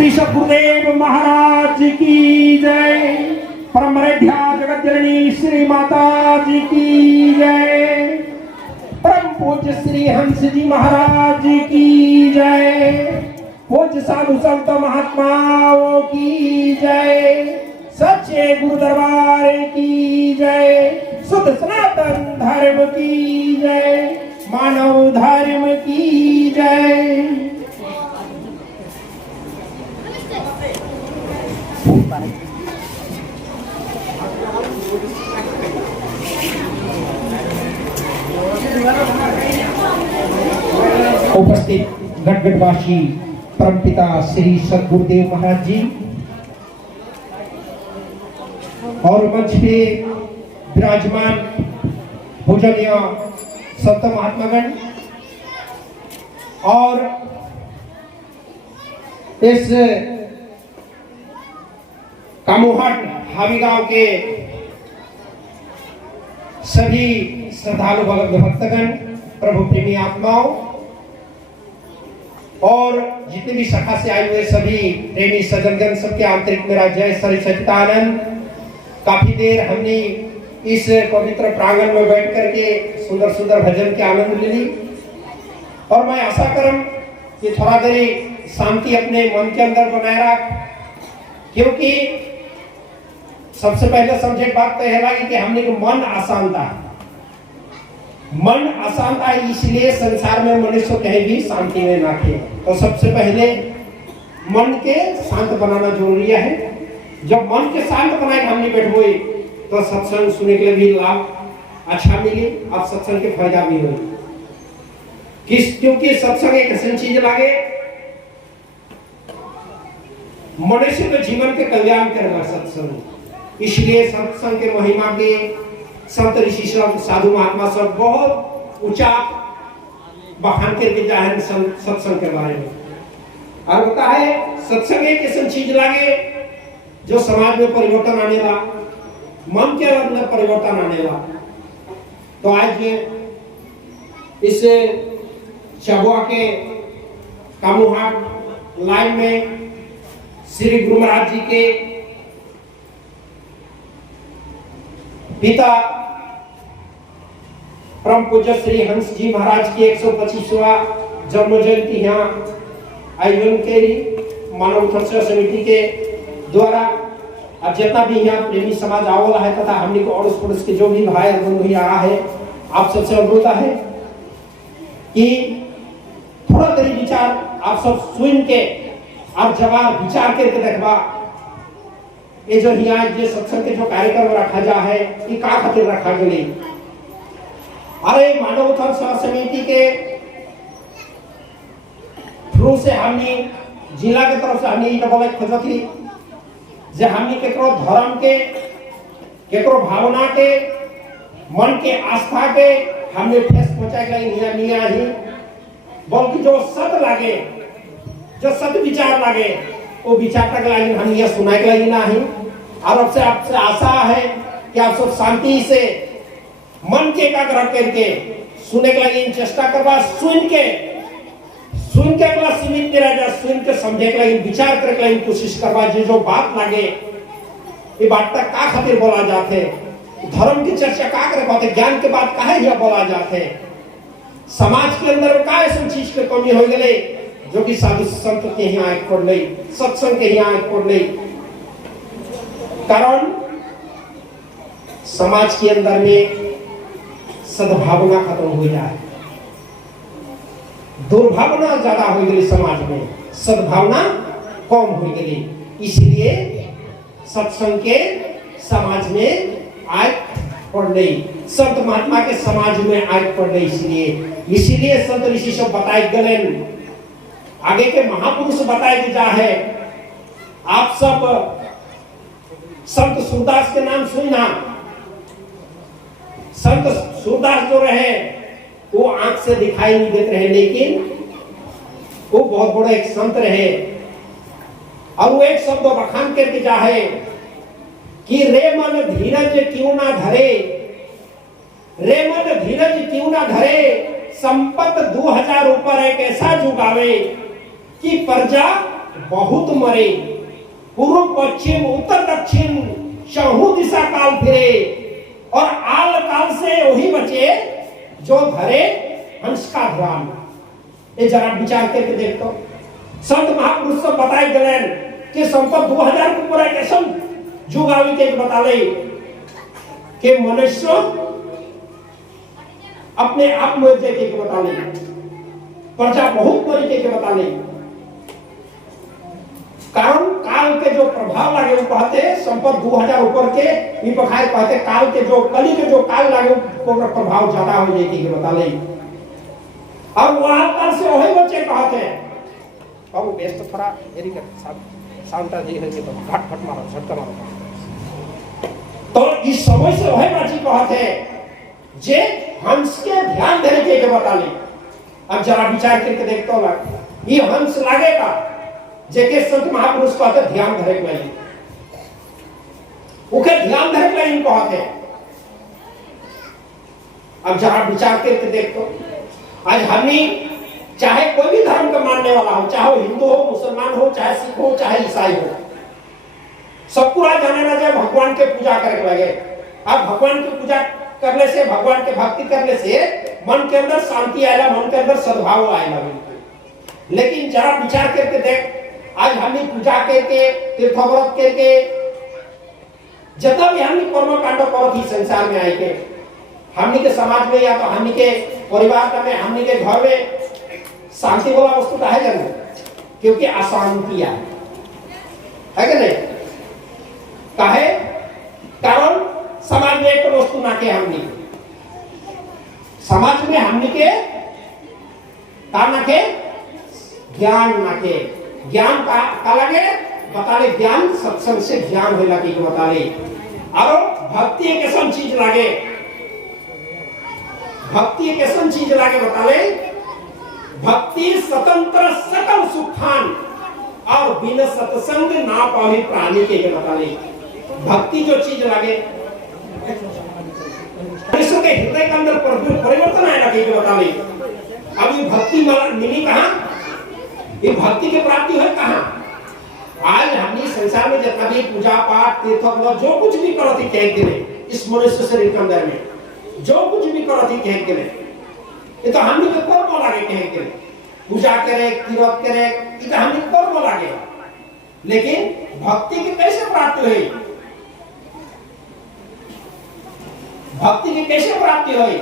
श्री सद्गुरुदेव महाराज की जय। परम रेध्या जगत जननी श्री माता जी की जय। परम पूज्य श्री हंस जी महाराज की जय। पूज्य साधु संत महात्माओं की जय। सच्चे गुरु दरबार की जय। शुद्ध सनातन धर्म की जय। मानव धर्म की जय। उपस्थित गढ़गढ़वासी परमपिता श्री सद्गुरुदेव महाराज जी और मंच पे विराजमान पूजनीय संत महात्मागण और इस कामोहट हावी गांव के सभी श्रद्धालु भक्तगण, प्रभु प्रेमी आत्माओं और जितने भी शाखा से आए हुए सभी प्रेमी सज्जनगण, सबके आंतरिक मेरा जय श्री सच्चिदानंद। काफी देर हमने इस पवित्र प्रांगण में बैठ करके सुंदर सुंदर भजन के आनंद ली और मैं आशा करम कि थोड़ा देर शांति अपने मन के अंदर बनाए रख, क्योंकि सबसे पहले सब्जेक्ट बात तो है कि हमने को मन अशांत है। मन अशांत है, इसलिए संसार में मनुष्य कहीं भी शांति में ना थे। तो सबसे पहले मन के शांत बनाना जरूरी है। जब मन के शांत बनाए हमने बैठोए तो सत्संग सुनने के लिए भी लाभ अच्छा मिले और सत्संग के फायदा भी हो। क्योंकि सत्संग एक ऐसी चीज लागे मनुष्य के जीवन के कल्याण करेगा सत्संग। इसलिए सत्संग के महिमा के संत ऋषि सब साधु महात्मा सब बहुत ऊंचा बखान करके जाए सत्संग के बारे में। और बता है सत्संग एक ऐसी चीज लागे जो समाज में परिवर्तन आने ला, मन के अंदर परिवर्तन आने ला। तो आज इस चबुआ के कामोहाट लाइन में श्री गुरु महाराज जी के पिता परम पूज्य श्री हंस जी महाराज की 125वां जन्म जयंती यहाँ आयोजन के मानव उत्सव समिति के द्वारा अब जितना भी यहाँ प्रेमी समाज आवला है तथा हमने को अड़ोस पड़ोस के जो भी भाई बंधु यहाँ है, आप सबसे अनुरोध है कि थोड़ा देरी विचार आप सब सुन के आप जवाब विचार करके देखबा ये जो यहाँ जो सत्संग के जो कार्यक्रम रखा जा है ये का खातिर रखा गया। अरे मानव उत्सव समिति के थ्रू से हमने जिला के तरफ से हमने बोले खोजत ली जे हमने केकरो धर्म के केकरो भावना के मन के आस्था के हमने ठेस पहुंचाए के निया ही बल्कि जो सत लागे जो सत विचार लागे वो विचार तक लाइन हम ये सुनाए के लिए ना ही। और अब से आपसे आशा है कि आप सब शांति से मन के एकाग्र करके सुने के लिए चेष्टा करवा, सुन के अगला सीमित नहीं रह जा, सुन के समझे के लिए विचार करे के लिए कोशिश करवा। जो बात लागे ये बात तक का खातिर बोला जाते, धर्म की चर्चा का करे बात, ज्ञान के बात काहे यह बोला जाते, समाज के अंदर का ऐसी चीज के कमी हो गए जो कि साधु संत के यहाँ एक पड़ नहीं, सत्संग के यहाँ एक पड़ नहीं। कारण समाज के अंदर में सद्भावना खत्म हो जाए, दुर्भावना ज्यादा हो गई समाज में, सद्भावना कम हो गई। इसलिए सत्संग के समाज में आज पड़ नहीं, संत महात्मा के समाज में आज पड़ नहीं। इसीलिए संत ऋषि सब बताए गए, आगे के महापुरुष बताए जा है। आप सब संत सूरदास के नाम सुनना। संत सूरदास जो रहे वो आंख से दिखाई नहीं देते रहे, लेकिन वो बहुत बड़े एक संत रहे। और वो एक शब्द बखान करके जा है कि रे मन धीरज क्यों ना धरे, रे मन धीरज क्यों ना धरे, संपत 2000 ऊपर एक ऐसा जुगावे कि प्रजा बहुत मरे, पूर्व पश्चिम उत्तर दक्षिण चहु दिशा काल फिरे, और आल काल से वही बचे जो धरे हंस का ध्यान। ये जरा विचार करके देखो, संत महापुरुष सब बताई गए कि संपत 2000 के ऊपर कैसे जुग आवी के बता ले कि मनुष्य अपने आप में के बता ले, प्रजा बहुत तरीके के बता ले। कारण काल के जो प्रभाव लागे वो कहते संपत 2000 ऊपर के विपखाय कहते काल के जो कली के जो काल लागे वो प्रभाव ज्यादा हो जाए के बता ले। और वहां काल से वही बच्चे कहते अब वो बेस्ट थोड़ा एरी कर साउंडा दे है तो फट फट मारो झटका मारो। तो इस समय से वही बच्चे कहते जे हंस के ध्यान देने के बता ले। अब जरा विचार करके देखते हो ये हंस लागेगा जेके संत महापुरुष कहते ध्यान धरे लाइन, उके ध्यान धरे लाइन कहते। अब जरा विचार करके देखो, आज हमने चाहे कोई भी धर्म का मानने वाला हो, चाहे वो हिंदू हो, मुसलमान हो, चाहे सिख हो, चाहे ईसाई हो, सब पूरा जाने लगे भगवान के पूजा करने लगे। अब भगवान की पूजा करने से, भगवान के भक्ति करने से मन के अंदर शांति आएगा, मन के अंदर सद्भाव आएगा। लेकिन जरा विचार करके देख, आज हमने पूजा करके तीर्थ व्रत करके जितना भी हमने कर्म कांड करत ही संसार में आए के हमने के समाज में या तो हमने के परिवार में, हमने के घर में शांति वाला वस्तु का है जन्म, क्योंकि अशांति है कि नहीं? काहे कारण समाज में एक वस्तु ना के हमने समाज में हमने के ना के ज्ञान ना के ज्ञान का लगे बता ले, ज्ञान सत्संग से ज्ञान हो लगे बता ले। और भक्ति एक ऐसा चीज लागे, भक्ति एक ऐसा चीज लागे बता ले, भक्ति स्वतंत्र सकल सुखान और बिना सत्संग ना पावे प्राणी के बता ले। भक्ति जो चीज लागे विश्व के हृदय के अंदर परिवर्तन आएगा के बता ले। अब ये भक्ति मिली कहाँ? ये भक्ति की प्राप्ति है कहाँ? आज हमने संसार में जितना भी पूजा पाठ तीर्थ व्रत जो कुछ भी करो थी कह के नहीं, इस मनुष्य शरीर के अंदर में जो कुछ भी करो थी कह के नहीं, ये तो हमने के कर्म लागे कह के नहीं। पूजा करे, तीर्थ करे, ये तो हमने कर्म लागे। लेकिन भक्ति की कैसे प्राप्ति हुई? भक्ति की कैसे प्राप्ति हुई?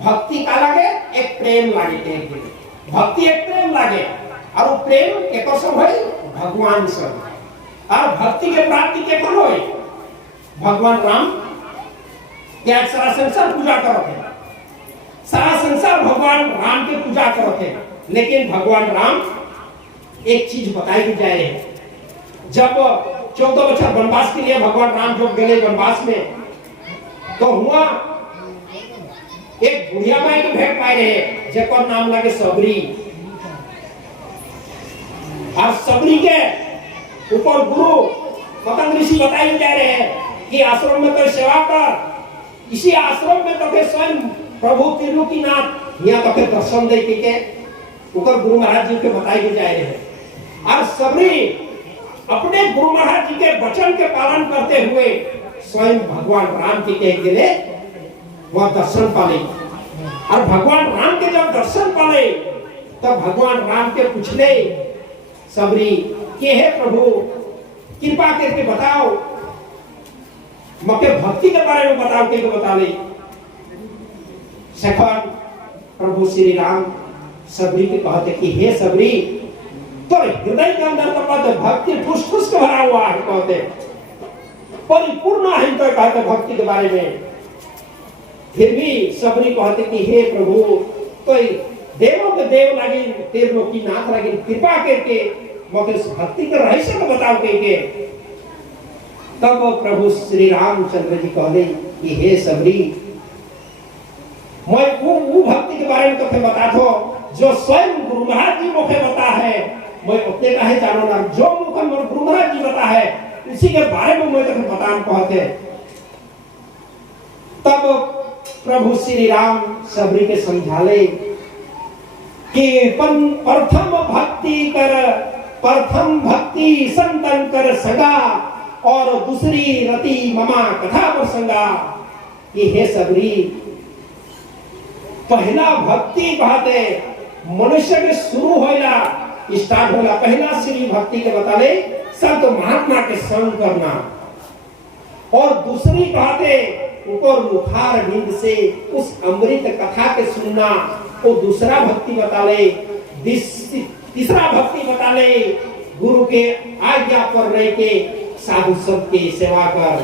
भक्ति का लागे एक प्रेम लागे कह के, भक्ति एक प्रेम लागे, और वो प्रेम के कसम है भगवान से। और भक्ति के प्राप्ति के कौन होई? भगवान राम क्या सारा संसार पूजा करते हैं, सारा संसार भगवान राम की पूजा करते हैं। लेकिन भगवान राम एक चीज बताई जा रही है, जब 14 बच्चा वनवास के लिए भगवान राम जब गए वनवास में, तो हुआ एक बुढ़िया माई के भेंट पाए रहे जेकर नाम लगे सबरी। और सबरी के ऊपर गुरु पतंग ऋषि बताए जा रहे हैं कि आश्रम में तो सेवा कर, इसी आश्रम में तो स्वयं प्रभु त्रिलोकीनाथ यहाँ तो दर्शन दे के ऊपर गुरु महाराज जी के बताए जा रहे हैं। और सबरी अपने गुरु महाराज जी के वचन के पालन करते हुए स्वयं भगवान राम की कह गिरे वह दर्शन पाले। और भगवान राम के जब दर्शन पाले तब भगवान राम के पूछले सबरी के है प्रभु कृपा करके बताओ, मके भक्ति के बारे में बताओ के बता ले। सखन प्रभु श्री राम सबरी के कहते कि हे सबरी, तो हृदय के अंदर तो कहते भक्ति ठुस ठुस के भरा हुआ है, कहते परिपूर्ण है तो कहते भक्ति के बारे में। फिर भी सबरी कहते कि हे प्रभु, तो देवों के देव लगे, त्रिलोकीनाथ लगे, कृपा करके मगर भक्ति के रहस्य को बताओ के। तब प्रभु श्री रामचंद्र जी कहले कि हे सबरी, मैं वो भक्ति के बारे में तो फिर बता दो जो स्वयं गुरु महाराज जी मुखे बता है, मैं अपने का है जानो ना, जो मुखे गुरु महाराज जी बता है उसी के बारे में मैं तो बतान कहते। तब प्रभु श्री राम सबरी के समझाले कि प्रथम भक्ति कर प्रथम भक्ति संतन कर संगा और दूसरी रति ममा कथा प्रसंगा। ये है सबरी पहला भक्ति कहते मनुष्य के शुरू होला स्टार्ट होला पहला श्री भक्ति के बताले संत महात्मा के संग करना और दूसरी कहते ऊपर मुखार बिंद से उस अमृत कथा के सुनना वो दूसरा भक्ति बताले। तीसरा भक्ति बताले गुरु के आज्ञा पर रह के साधु संत की सेवा कर।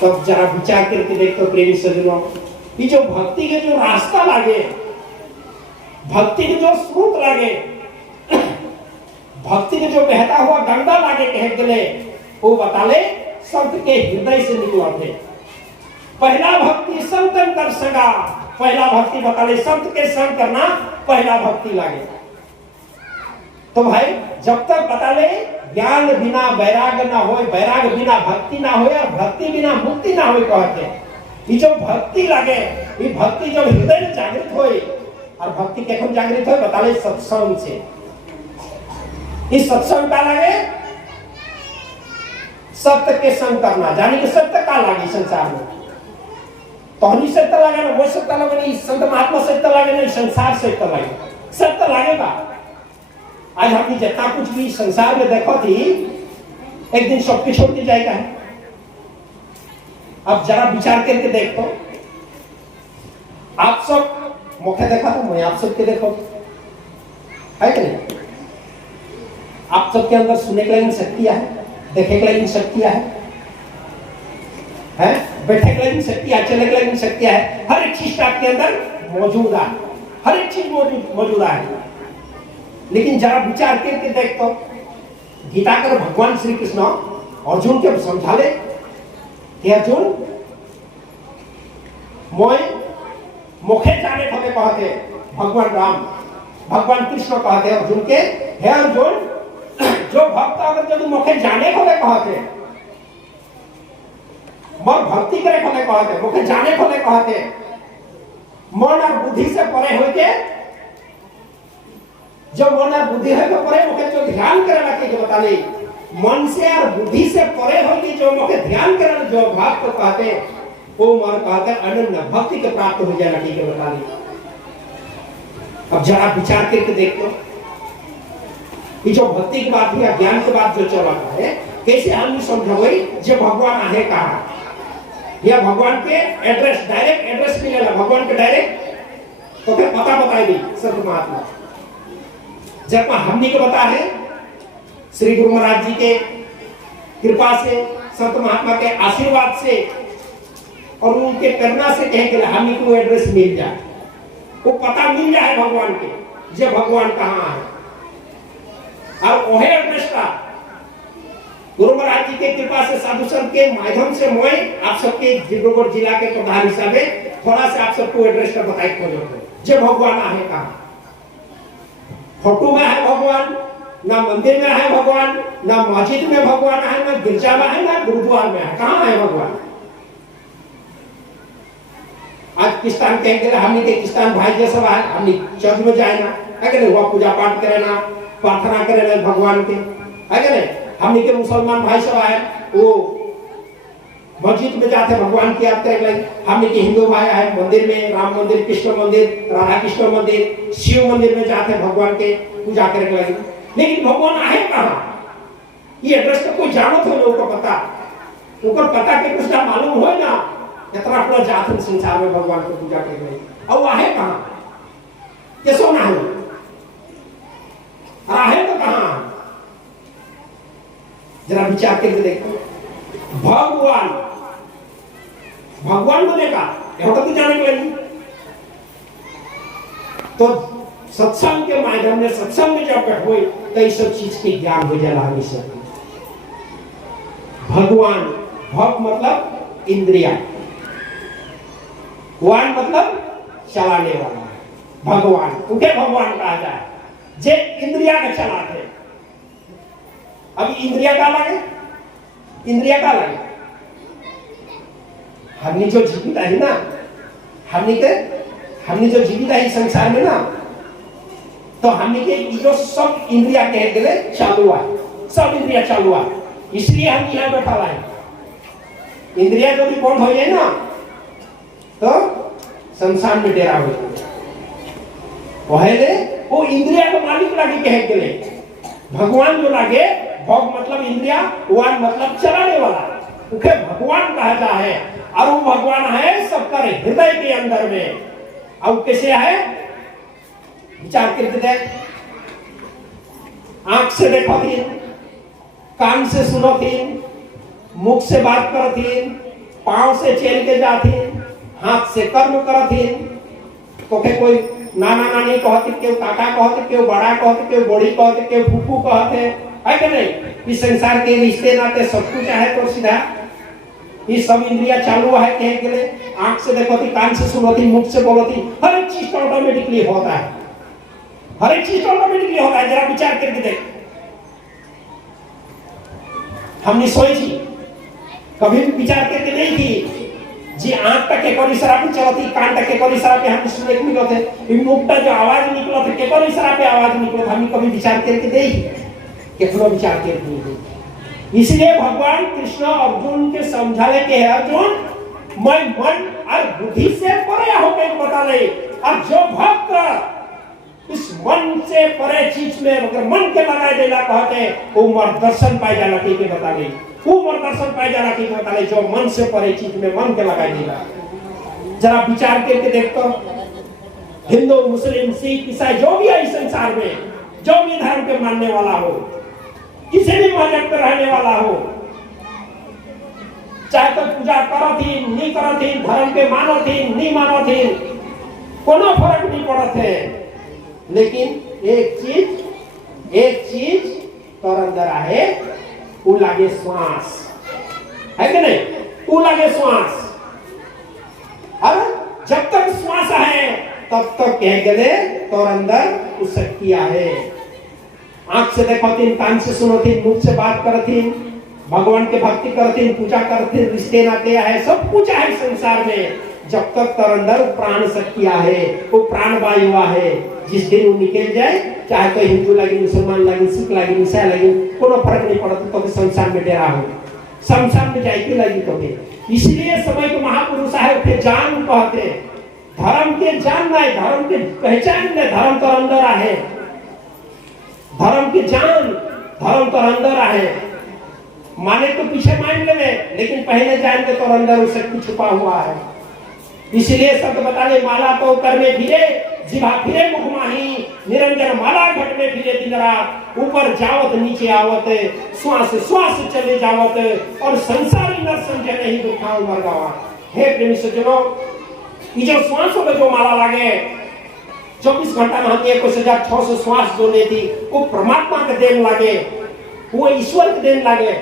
तब जरा विचार करके देखो प्रेमी सज्जनों ये जो भक्ति के जो रास्ता लागे भक्ति के जो स्रोत लागे भक्ति के जो बहता हुआ गंगा लागे कहे गले वो बताले संत के हृदय से निकला थे। पहला भक्ति संतन कर सगा पहला भक्ति बताले संत के संग करना पहला भक्ति लागे। तो भाई जब तक बताले ज्ञान बिना वैराग्य ना हो वैराग्य बिना भक्ति ना हो और भक्ति बिना मुक्ति ना हो कहते ये जो भक्ति लगे ये भक्ति जब हृदय में जागृत हो और भक्ति कैसे जागृत हो बताले सत्संग से। इस सत्संग का लगे सत्य के संग करना जाने कि सत्य का लगे संसार में तो नहीं सत्य लगे ना वो सत्य लगे नहीं संत महात्मा सत्य लगे नहीं संसार सत्य लगे सत्य लगेगा। आज हमने जितना कुछ भी संसार में देखो थी एक दिन सबके छोड़ के जाएगा है। अब जरा विचार करके देखो आप सब मौके देखा था मैं आप सबके देखो है कि नहीं आप सबके अंदर सुनने के लिए शक्तियां है देखे के लिए शक्तियां है बैठे के लिए शक्तियां चलने के लिए शक्तियां है हर एक चीज आपके अंदर मौजूद है हर एक चीज मौजूद है। लेकिन जरा विचार करके देखो गीता कर भगवान श्री कृष्ण अर्जुन के समझा ले कि अर्जुन मोय मुखे जाने हमें कहते भगवान राम भगवान कृष्ण कहते अर्जुन के हे अर्जुन जो भक्त अगर जब मुखे जाने को कहते मन भक्ति करे को कहते मुखे जाने को कहते मन और बुद्धि से परे होके जो मन और बुद्धि है तो परे मुखे जो ध्यान करे लगे जो बता ले मन से और बुद्धि से परे होगी जो मुखे ध्यान करे जो भाव को कहते वो मन कहते अनन्य भक्ति के प्राप्त हो जाए लगे जो बता ले। अब जरा विचार करके देखो ये जो भक्ति की बात है ज्ञान की बात जो चला है कैसे हम समझोगे जो भगवान आहे कहा या भगवान के एड्रेस डायरेक्ट एड्रेस मिलेगा भगवान के डायरेक्ट तो फिर पता बताई दी संत महात्मा जब हमने को बता है श्री गुरु महाराज जी के कृपा से संत महात्मा के आशीर्वाद से और उनके प्रेरणा से कहे कि हमने को एड्रेस मिल जाए वो पता मिल जाए भगवान के जो भगवान कहाँ है और वही एड्रेस का गुरु महाराज जी के कृपा से साधु संत के माध्यम से मैं आप सबके डिब्रूगढ़ जिला के प्रधान हिसाब से थोड़ा सा आप सबको एड्रेस का बताई खोजो जो भगवान आहे कहाँ फोटो में है भगवान ना मंदिर में है भगवान ना मस्जिद में भगवान है ना गिरजा में है ना गुरुद्वार में है कहाँ है भगवान। आज किस्तान कहेंगे हमने के किस्तान भाई जैसा है हमने चर्च में जाए ना अगर हुआ पूजा पाठ करे ना प्रार्थना करे ना भगवान के अगर हमने के मुसलमान भाई सब आए वो मस्जिद में जाते भगवान की याद करे हमने के हिंदू भाई आए मंदिर में राम मंदिर कृष्ण मंदिर राधा कृष्ण मंदिर शिव मंदिर में जाते भगवान के पूजा करे लगे। लेकिन भगवान आए कहाँ ये एड्रेस तो कोई जानत हो लोगों को पता के कुछ ना मालूम हो ना इतना पूरा जात संसार में भगवान को पूजा करे और आए कहाँ कैसो ना है आहे तो कहाँ जरा विचार करके देखो भगवान भगवान बनेगा तो जाने के लिए तो सत्संग के माध्यम में सत्संग में जब बैठ हुए तो इस सब चीज के ज्ञान हो जाए आदमी सब भगवान भग मतलब इंद्रिया वान मतलब चलाने वाला भगवान उनके भगवान कहा जाए जे इंद्रिया का चलाते अभी इंद्रिया का लगे हमने जो जीवित है ना हमने जो जीवित है संसार में ना तो हमने के जो सब इंद्रिया कह गए चालू है, सब इंद्रिया चालू है, इसलिए हम यहाँ बैठा लाए। इंद्रिया जो भी बंद हो जाए ना तो संसार में डेरा हो जाए। वो इंद्रिया को मालिक लागे कह गए, भगवान जो लागे, भोग मतलब इंद्रिया, वान मतलब चलाने वाला, उसे भगवान कहा जाता है। और वो भगवान है सबका हृदय के अंदर में। अब कैसे है विचार करके देख, आंख से देखो थी, कान से सुनो थी, मुख से बात करो थी, पांव से चल के जाती, हाथ से कर्म करो थी। तो के कोई नाना नानी कहते, क्यों काका कहते, क्यों बड़ा कहते, क्यों बड़ी कहते, क्यों फूफू कहते, है कि नहीं। इस संसार के रिश्ते नाते सब कुछ है तो सीधा ये सब इंद्रिया चालू है कह के लिए। आंख से देखो थी, कान से सुनो थी, मुख से बोलो थी, हर एक चीज ऑटोमेटिकली होता है, हर एक चीज ऑटोमेटिकली होता है। जरा विचार करके देख, हमने सोई थी, कभी भी विचार करके नहीं की जी आंख तक के कोई इशारा पे चलती, कान तक के कोई इशारा पे हम सुनने को मिलते, इन मुख का जो आवाज निकला था के कोई इशारा पे आवाज निकला, हमने कभी विचार करके नहीं, कितना विचार करके नहीं। इसलिए भगवान कृष्ण अर्जुन के समझाने के है, अर्जुन मैं मन और बुद्धि से परे होकर बता ले, और जो भक्त इस मन से परे चीज में अगर मन के लगाए देना कहते वो दर्शन पाए जाना के बता गई, वो दर्शन पाए जाना के बता ले, जो मन से परे चीज में मन के लगाए देगा। जरा विचार करके देखो, हिंदू मुस्लिम सिख ईसाई जो भी है इस संसार में, जो भी धर्म के मानने वाला हो, किसी भी मजहब पे रहने वाला हो, चाहे तो पूजा करो थी नहीं करो थी, धर्म पे मानो थी नहीं मानो थी, कोनो फर्क नहीं पड़त है। लेकिन एक चीज तो अंदर है, वो लागे श्वास, है कि नहीं, वो लागे श्वास। अब जब तक श्वास है तब तक कह गए तो अंदर वो शक्तियां है। आंख से देखो थी, कान से सुनो थी, मुख से बात करती, भगवान के भक्ति करती, पूजा करती, रिश्ते नाते है, सब कुछ है संसार में। जब तक तर अंदर प्राण शक्तियां है, वो प्राण वायु है, जिस दिन वो निकल जाए, चाहे तो हिंदू लगे, मुसलमान लगे, सिख लगे, ईसाई लगे, कोनो फर्क नहीं पड़ता, तो संसार में डेरा हो, संसार में जाएगी लगी तो। इसलिए समय को महापुरुष साहब के जान कहते, धर्म के जान नहीं, धर्म के पहचान नहीं, धर्म तो अंदर है, धर्म की जान, धर्म तो अंदर है। माने तो पीछे मान ले, लेकिन पहले जान के तो अंदर वो शक्ति छुपा हुआ है। इसलिए सत्य बता ले, माला तो कर में फिरे, जिभा फिरे मुख माही, निरंजन माला घट में फिरे दिन रात, ऊपर जावत नीचे आवत, श्वास श्वास चले जावत, और संसारी न समझे नहीं दुखाओ मर गवा। हे प्रेमी सज्जनों, ये जो श्वासों में जो माला लागे, 24 घंटा में हम 21,600 श्वास जो लेती, वो परमात्मा के देन लागे, वो ईश्वर के देन लागे।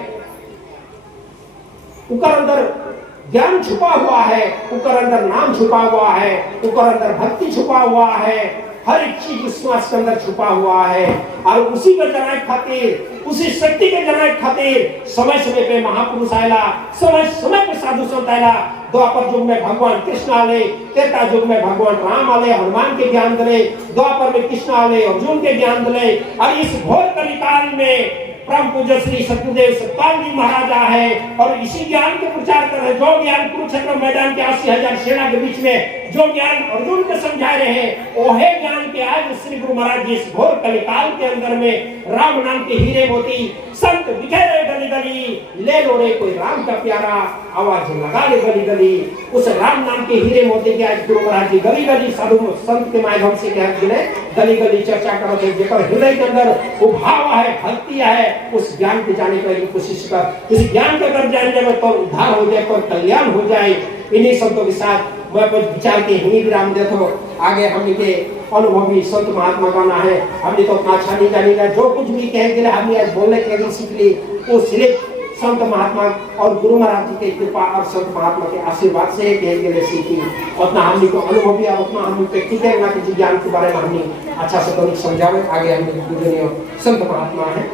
ऊपर अंदर ज्ञान छुपा हुआ है, ऊपर अंदर नाम छुपा हुआ है, ऊपर अंदर भक्ति छुपा हुआ है, हर एक चीज श्वास के अंदर छुपा हुआ है। और उसी को जनाए खातिर, उसी शक्ति के जनाए खातिर समय समय पे महापुरुष आयला, समय समय पे साधु संत आयला। द्वापर युग में भगवान कृष्ण आले, त्रेता युग में भगवान राम आले, हनुमान के ज्ञान दिले, द्वापर में कृष्ण आले, अर्जुन के ज्ञान दिले, और इस घोर कलिकाल में परम पूज्य श्री सत्यदेव सतपाल जी महाराजा है, और इसी ज्ञान के प्रचार कर रहे। जो ज्ञान कुरुक्षेत्र मैदान के 80,000 सेना के बीच में जो ज्ञान अर्जुन को समझा रहे हैं, वो है ज्ञान के आज श्री गुरु महाराज जी इस घोर कलिकाल के अंदर में राम नाम के हीरे मोती संत बिखेरे गली गली, ले लो रे कोई राम का प्यारा, आवाज लगा ले गली गली। उस राम नाम के हीरे मोती के आज गुरु महाराज जी गली गली साधु संत के माध्यम से गली गली चर्चा करो, जेकर हृदय के अंदर वो भाव है, भक्ति है, उस ज्ञान के जाने की कोशिश कर। इस ज्ञान के अगर जान जाए तो उद्धार हो जाए, तो कल्याण हो जाए। इन्हीं शब्दों के साथ मैं कुछ विचार के ही विराम देता हूँ। आगे हमने के अनुभवी संत महात्मा गाना है, हमने तो उतना अच्छा नहीं जानेगा, जो कुछ भी कह गए हमने आज बोलने के लिए सीख ली, वो सिर्फ संत महात्मा और गुरु महाराज जी के कृपा और संत महात्मा के आशीर्वाद से कह गए सीखी। उतना हमने को अनुभवी और उतना हमने प्रैक्टिकल ना कि ज्ञान के बारे में हमने अच्छा से तो समझावे। आगे हमने संत महात्मा है,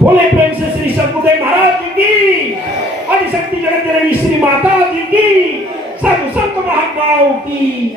बोले प्रेम से श्री सतगुरुदेव महाराज जी की, आदिशक्ति जगत जननी श्री माता जी की, साधु संत महात्माओं की।